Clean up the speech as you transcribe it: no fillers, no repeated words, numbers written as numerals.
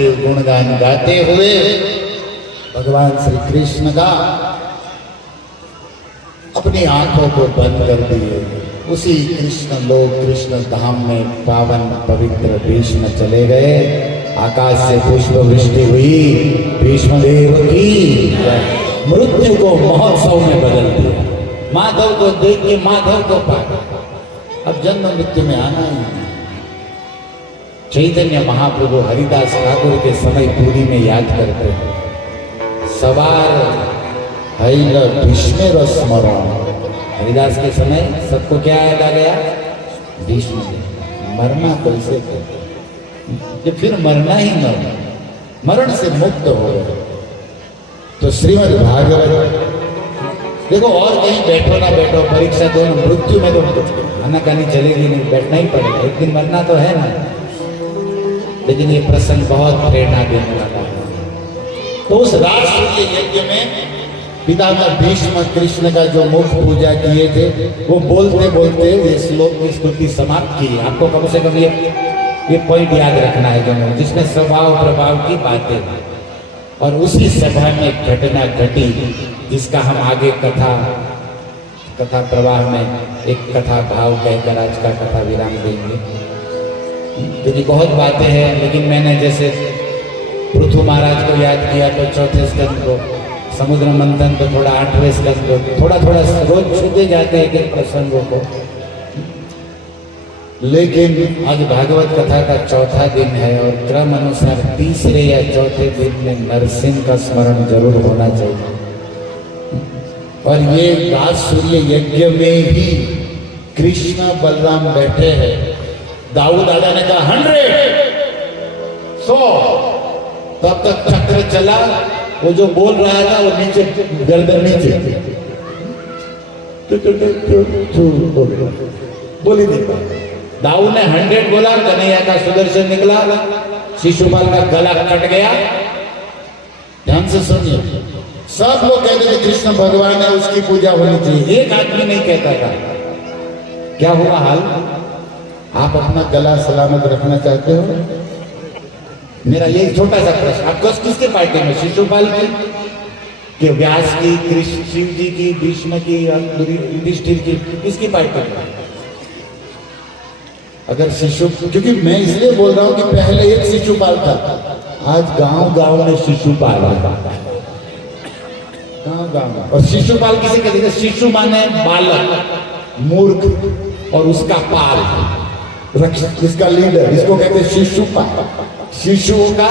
के गुणगान गाते हुए भगवान श्री कृष्ण का अपनी आंखों को बंद कर दिए। उसी कृष्ण लोक कृष्ण धाम में पावन पवित्र भीष्म चले गए। आकाश से पुष्प वृष्टि हुई। भीष्मदेव की मृत्यु को महोत्सव में बदल दिया। माधव को देख के माधव को पाया। अब जन्म मृत्यु में आना ही नहीं। चैतन्य महाप्रभु हरिदास ठाकुर के समय पूरी में याद करते हैं, सवार हैल भीष्मेर स्मरण। हरिदास के समय सबको क्या याद आ गया? भीष्म। मरना कैसे करते कि फिर मरना ही मरना, मरण से मुक्त हो गए। तो श्रीमद् भागवत देखो, और कहीं बैठो ना बैठो, परीक्षा दो, मृत्यु में तो आनाकानी चलेगी नहीं, बैठना ही पड़ेगा, एक दिन मरना तो है ना। लेकिन ये प्रसंग बहुत प्रेरणा देने वाला है। तो उस राष्ट्रीय यज्ञ में पितामह भीष्म कृष्ण का जो मुख पूजा किए थे, वो बोलते बोलते ये श्लोक की स्तुति समाप्त की। आपको कम से कम ये पॉइंट याद रखना है दोनों, जिसमें स्वभाव प्रभाव की बातें हैं। और उसी सभा में घटना घटी जिसका हम आगे कथा प्रवाह में एक कथा भाव कहकर आज का कथा विराम देंगे, क्योंकि बहुत बातें हैं। लेकिन मैंने जैसे पृथु महाराज को याद किया तो चौथे स्कंद को, समुद्र मंथन तो थोड़ा 8वें स्कंद को, थोड़ा थोड़ा रोज छूते जाते हैं एक प्रसंगों को। लेकिन आज भागवत कथा का चौथा दिन है और क्रम अनुसार तीसरे या चौथे दिन में नरसिंह का स्मरण जरूर होना चाहिए। और ये राज सूर्य यज्ञ में ही कृष्ण बलराम बैठे हैं। दाऊद दादा ने कहा 100 तब तक चक्र चला। वो जो बोल रहा था वो नीचे गर्दन नीचे बोली नहीं। दाऊद ने 100 बोला, कन्हैया का सुदर्शन निकला, शिशुपाल का गला कट गया। ध्यान से सुनिए, सब लोग कहते थे कृष्ण भगवान है, उसकी पूजा होनी चाहिए। एक आदमी नहीं कहता था। क्या हुआ हाल? आप अपना गला सलामत रखना चाहते हो? मेरा ये छोटा सा प्रश्न, आप किसके पार्टी में? शिशुपाल की कि व्यास की, कृष्ण शिव जी की, भीष्म की, युधिष्ठिर की? किसकी पार्टी में? अगर शिशु, क्योंकि मैं इसलिए बोल रहा हूं कि पहले एक शिशुपाल था, आज गांव गांव में शिशुपाल है। गांव और शिशुपाल किसे कहते हैं? शिशु माने बालक, मूर्ख, और उसका पाल, इसका लीडर, इसको कहते हैं शिशुपाल। शिशुओं का